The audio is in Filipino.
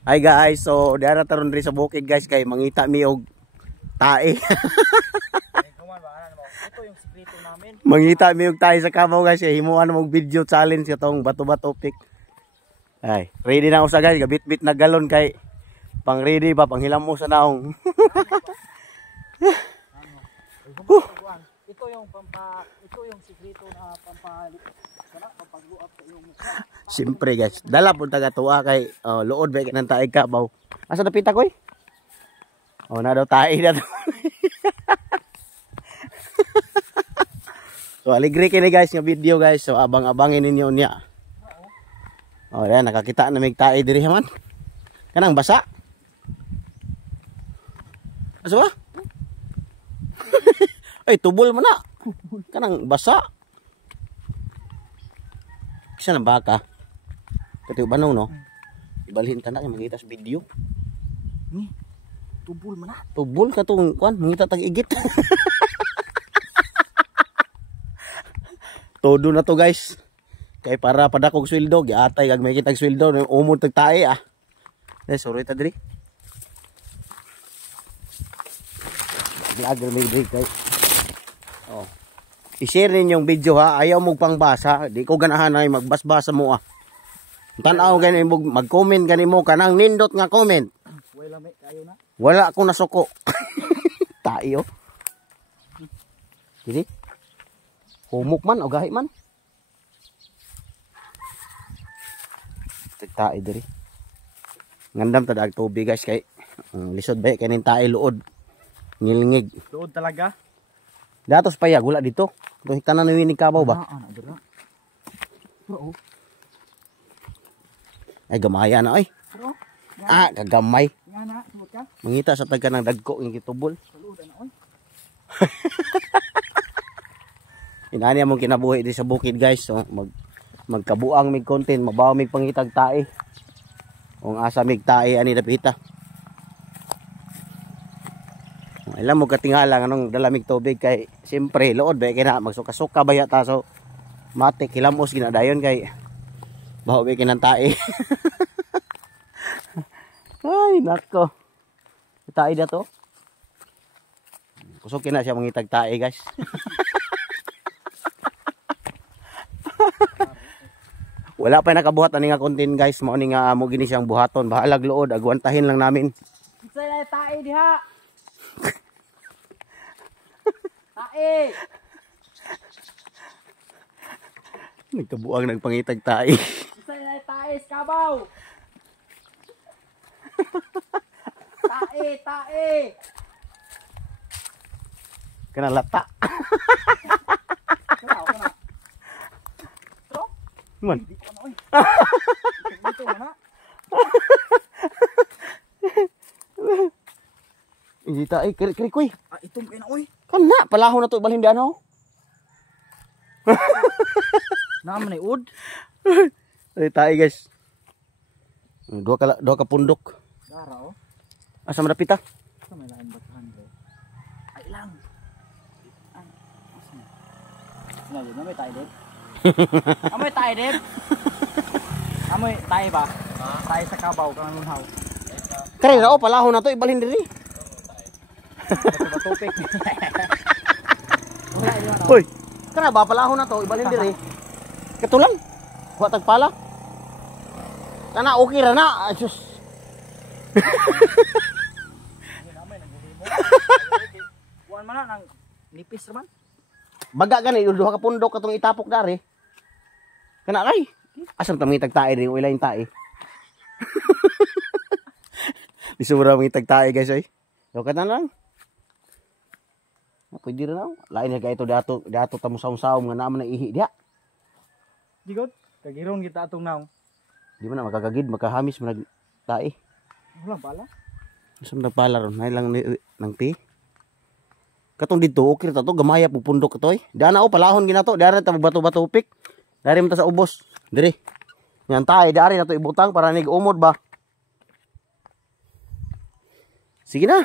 Hi guys, so dara taron diri sa bukid guys kay mangita mi og tae. Ito yung sikreto namin. Mangita mi og tae sa Cavao guys kay himuan mo og video challenge katong bato-bato pick. Ay, ready na usa guys, gabit-bit na galon kay pang ready ba pang hilam mo sa naong. Ito yung sikreto na pampagluap sa iyong mukha. Siyempre guys, dala pud taga tuwa kay luod ba kinang tae Cavao. Asa napita ko eh? Oh, na daw tae na to. So aligre kini guys nga video guys. So abang-abangin ninyo niya. Oh, yan nakakita na mig tae diri man. Kanang basa. Asa ba? Ay, tubol man na. Kanang basa. Kisa na baka. Kati banong no. Ibalhin ta na kay makita sa video. Ni tubol man na. Tubol ka tong kuan, mangita tag igit. Todo na to guys. Kay para padakog sweldo, giatay kag may kitag sweldo, umod tag tae ah. Sorry ta diri. Vlogger may break guys. Oh. I-share ninyong video ha. Ayaw mo pangbasa, di ko ganahan ay magbasbasa mo ah. Tan-aw gani mo mag-comment gani mo kanang nindot nga comment. Wala may kayo na. Wala akong nasuko. Tayo. Dili. Humok man o gahi man. Tae diri. Ngandam ta dag tubig guys kay lisod ba kanin tae luod. Ngilngig. Luod talaga. Datos payag wala dito. Ito tanan ni Winnie Cavao ba? Dira. Ay gamaya na ay. Pero Kagamay. nga na, subot ka. Mangita sa tagka ng dagko yung kitubol. Saludan na oy. Inani among kinabuhi di sa bukid guys. So magkabuang mig content, mabaw mig pangitag tae. Kung asa mig tae ani dapita. Alam mo katingala anong dalamig tubig kay siyempre luod ba kay na magsuka-suka baya ta so matik hilamos ginadayon kay baho ba kinang tae. Ay nako. Tae da to. Kusukin na siya mangitag tae guys. Wala pa nakabuhat ani nga content guys, mao ni nga amo gini siyang buhaton, bahalag luod agwantahin lang namin. Isa na tae diha. Tae. Nagkabuang nagpangitag tae. Isa na tae sa Cavao. Tae. Kana lata. Kana. Tro? Man. Di ko na oy. Dito na. Hindi tae krikoy. Itong kay na oy. Kana palahon na to balhindan ho. Naman ay ud. Ay tae guys. Dua ka pundok. Dara oh. Asa madapita? Sa may lain batahan ko. Ay lang. Ngayon na may tayo din. Amoy tayo din. Amoy tayo ba? Tayo sa Cavao kang nunhaw. Kare na palahon na to ibalhin diri. Batupik. Wala yun ano. Hoy. Kana ba palahon na to ibalhin diri. Katulang. Wa tag pala. Kana okay ra na. Sus. Kuan man nang nipis ra man. Baga gani duha ka pundok katong itapok dari. Kana kay. Asam ta mangitag tae diri uy lain tae. Di sobra mangitag tae guys oy. Yo kana lang. Pwede rin ako. Lain na ito dato tamo saum-saum nga naman na ihi diha. Digod, kagiron kita atong naw. Di man na makakagid, makahamis mo nagtae. Wala bala. Masam nagpala ron, nay lang nang pi. Katong dito, okay ta to, gamaya po pundok to eh. Daan ako, palahon ginato, dari ta bato-bato upik. Dari mo ta sa ubos. Diri. Yan tae, dari na to ibutang para nig umod ba. Sige na.